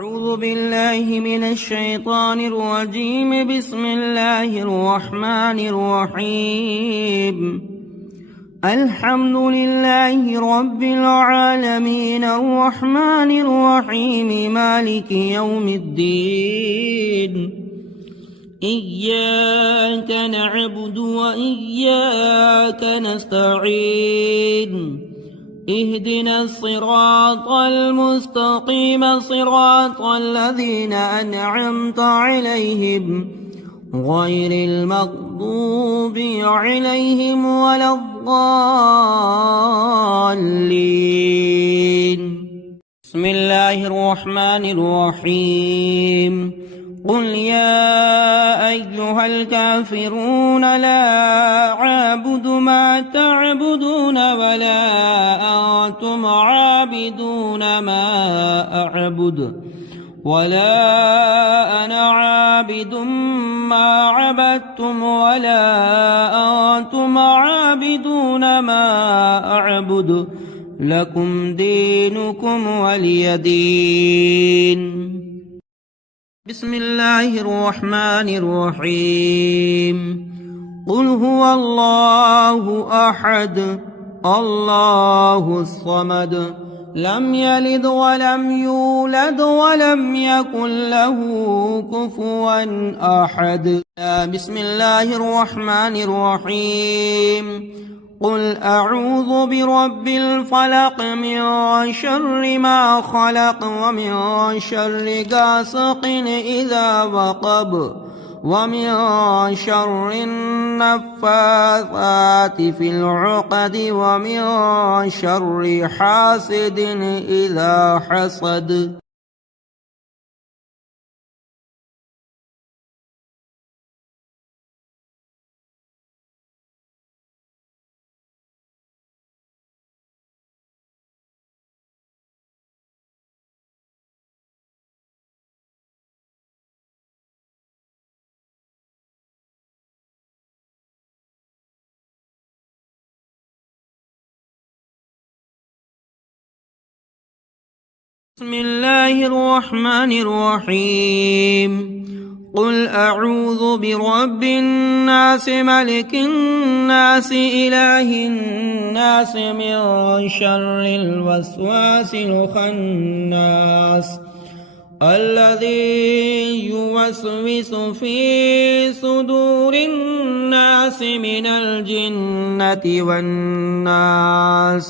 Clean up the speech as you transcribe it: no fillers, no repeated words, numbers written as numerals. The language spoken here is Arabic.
أعوذ بالله من الشيطان الرجيم. بسم الله الرحمن الرحيم. الحمد لله رب العالمين الرحمن الرحيم مالك يوم الدين. إياك نعبد وإياك نستعين. اهدنا الصراط المستقيم صراط الذين أنعمت عليهم غير المغضوب عليهم ولا الضالين. بسم الله الرحمن الرحيم. قل يا أيها الكافرون لا أعبد ما تعبدون ولا أنتم عابدون ما أعبد ولا أنا عابد ما عبدتم ولا أنتم عابدون ما أعبد لكم دينكم ولي دين. بسم الله الرحمن الرحيم. قل هو الله أحد الله الصمد لم يلد ولم يولد ولم يكن له كفوا أحد. بسم الله الرحمن الرحيم. قل أعوذ برب الفلق من شر ما خلق ومن شر غاسق إذا وقب ومن شر النفاثات في العقد ومن شر حاسد إذا حسد. بسم الله الرحمن الرحيم. قل أعوذ برب الناس ملك الناس إله الناس من شر الوسواس الخناس الذي يوسوس في صدور الناس من الجنة والناس.